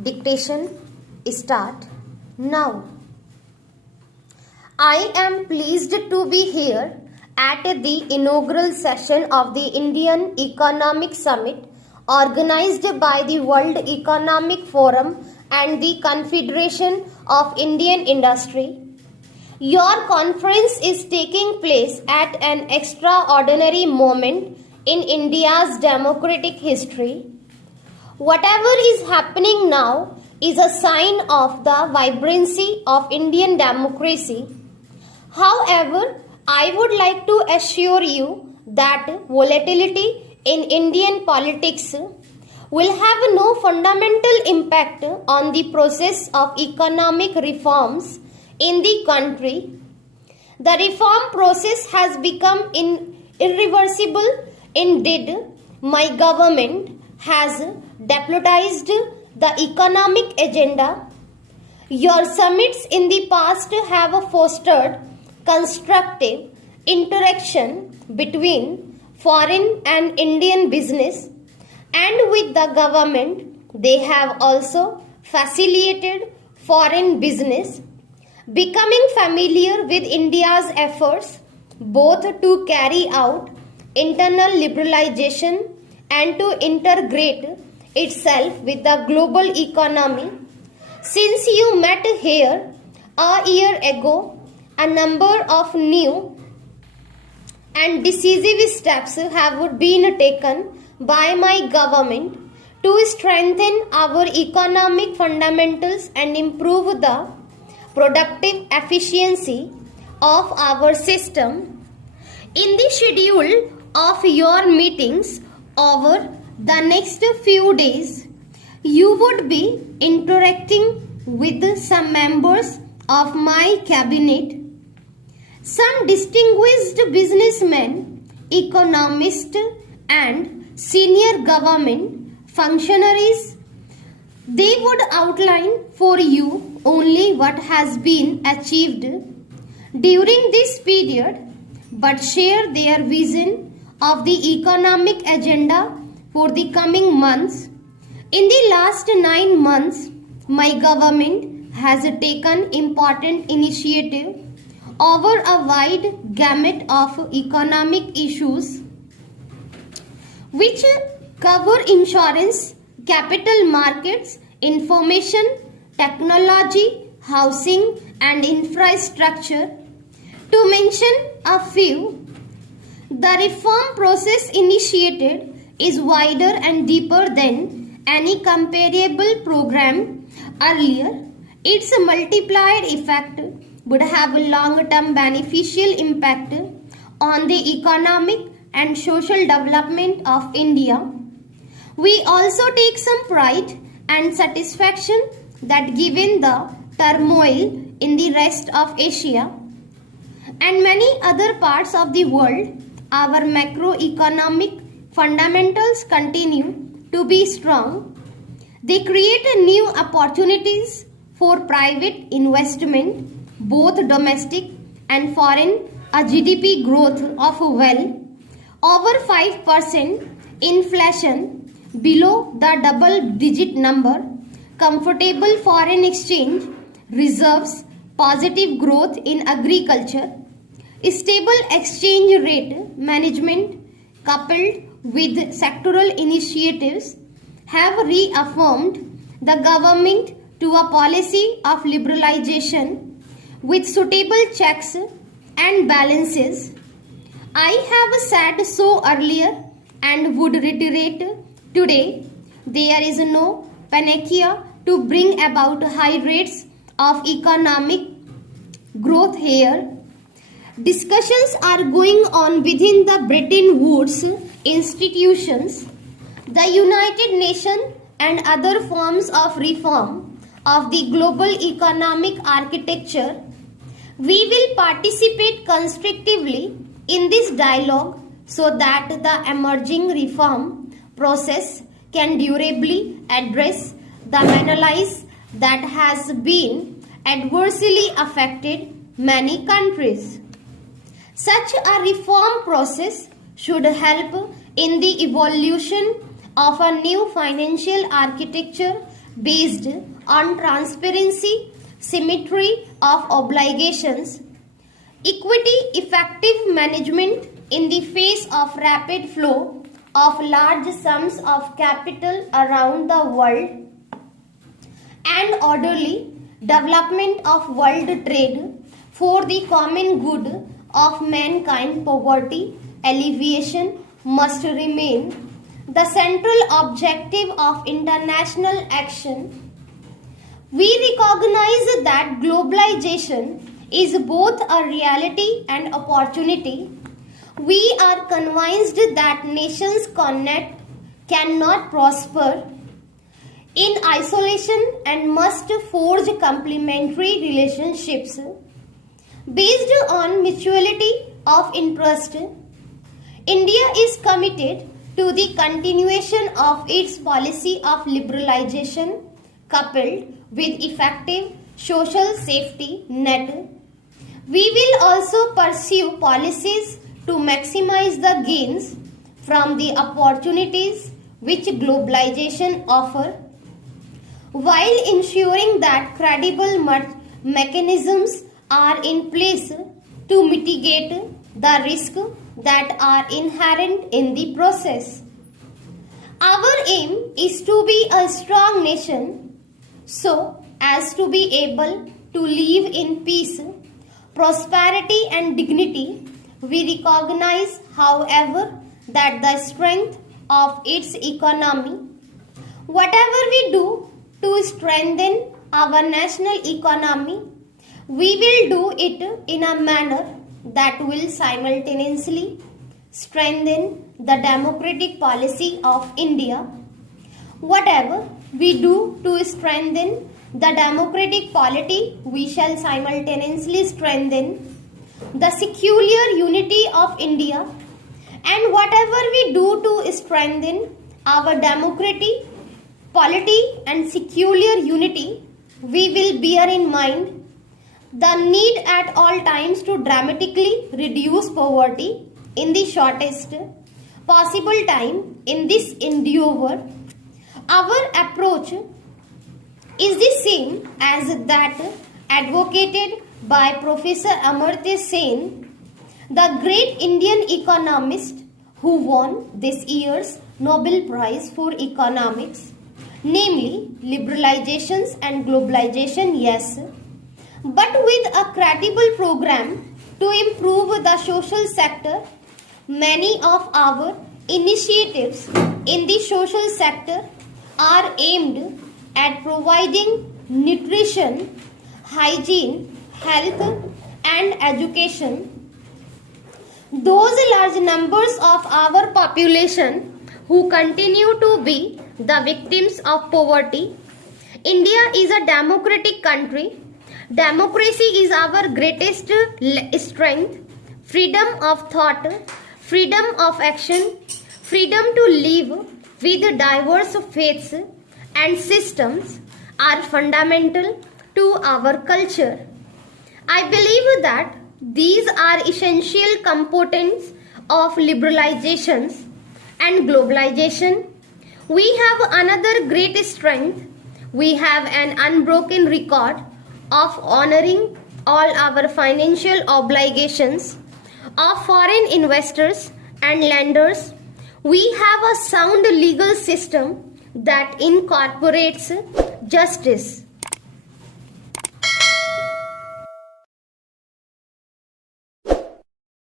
Dictation start now. I am pleased to be here at the inaugural session of the Indian Economic Summit organized by the World Economic Forum and the Confederation of Indian Industry. Your conference is taking place at an extraordinary moment in India's democratic history. Whatever is happening now is a sign of the vibrancy of Indian democracy. However, I would like to assure you that volatility in Indian politics will have no fundamental impact on the process of economic reforms in the country. The reform process has become irreversible. Indeed, my government has deputized the economic agenda. Your summits in the past have fostered constructive interaction between foreign and Indian business, and with the government they have also facilitated foreign business becoming familiar with India's efforts both to carry out internal liberalization and to integrate itself with the global economy. Since you met here a year ago, a number of new and decisive steps have been taken by my government to strengthen our economic fundamentals and improve the productive efficiency of our system. In the schedule of your meetings over the next few days, you would be interacting with some members of my cabinet, some distinguished businessmen, economists, and senior government functionaries. They would outline for you only what has been achieved during this period, but share their vision of the economic agenda for the coming months. In the last 9 months, my government has taken important initiative over a wide gamut of economic issues which cover insurance, capital markets, information, technology, housing and infrastructure. To mention a few, the reform process initiated is wider and deeper than any comparable program earlier. Its multiplier effect would have a long-term beneficial impact on the economic and social development of India. We also take some pride and satisfaction that given the turmoil in the rest of Asia and many other parts of the world, our macroeconomic fundamentals continue to be strong. They create new opportunities for private investment, both domestic and foreign, a GDP growth of well over 5%, inflation below the double-digit number, comfortable foreign exchange reserves, positive growth in agriculture, stable exchange rate management coupled with sectoral initiatives have reaffirmed the government to a policy of liberalization with suitable checks and balances. I have said so earlier and would reiterate today, there is no panacea to bring about high rates of economic growth here. Discussions are going on within the Bretton Woods institutions, the United Nations and other forms of reform of the global economic architecture. We will participate constructively in this dialogue so that the emerging reform process can durably address the malaise that has been adversely affected many countries. Such a reform process should help in the evolution of a new financial architecture based on transparency, symmetry of obligations, equity, effective management in the face of rapid flow of large sums of capital around the world, and orderly development of world trade for the common good of mankind. Poverty alleviation must remain the central objective of international action. We recognize that globalization is both a reality and opportunity. We are convinced that nations cannot prosper in isolation and must forge complementary relationships based on mutuality of interest. India is committed to the continuation of its policy of liberalization coupled with effective social safety net. We will also pursue policies to maximize the gains from the opportunities which globalization offers, while ensuring that credible mechanisms are in place to mitigate the risks that are inherent in the process. Our aim is to be a strong nation so as to be able to live in peace, prosperity and dignity. We recognize, however, that the strength of its economy, whatever we do to strengthen our national economy, we will do it in a manner that will simultaneously strengthen the democratic policy of India. Whatever we do to strengthen the democratic polity, we shall simultaneously strengthen the secular unity of India, and whatever we do to strengthen our democratic polity and secular unity, we will bear in mind the need at all times to dramatically reduce poverty in the shortest possible time. In this endeavor, our approach is the same as that advocated by Professor Amartya Sen, the great Indian economist who won this year's Nobel Prize for Economics, namely liberalizations and globalization, yes, but with a credible program to improve the social sector. Many of our initiatives in the social sector are aimed at providing nutrition, hygiene, health and education. Those large numbers of our population who continue to be the victims of poverty. India is a democratic country. Democracy is our greatest strength. Freedom of thought, freedom of action, freedom to live with diverse faiths and systems are fundamental to our culture. I believe that these are essential components of liberalizations and globalization. We have another great strength. We have an unbroken record of honoring all our financial obligations of foreign investors and lenders. We have a sound legal system that incorporates justice,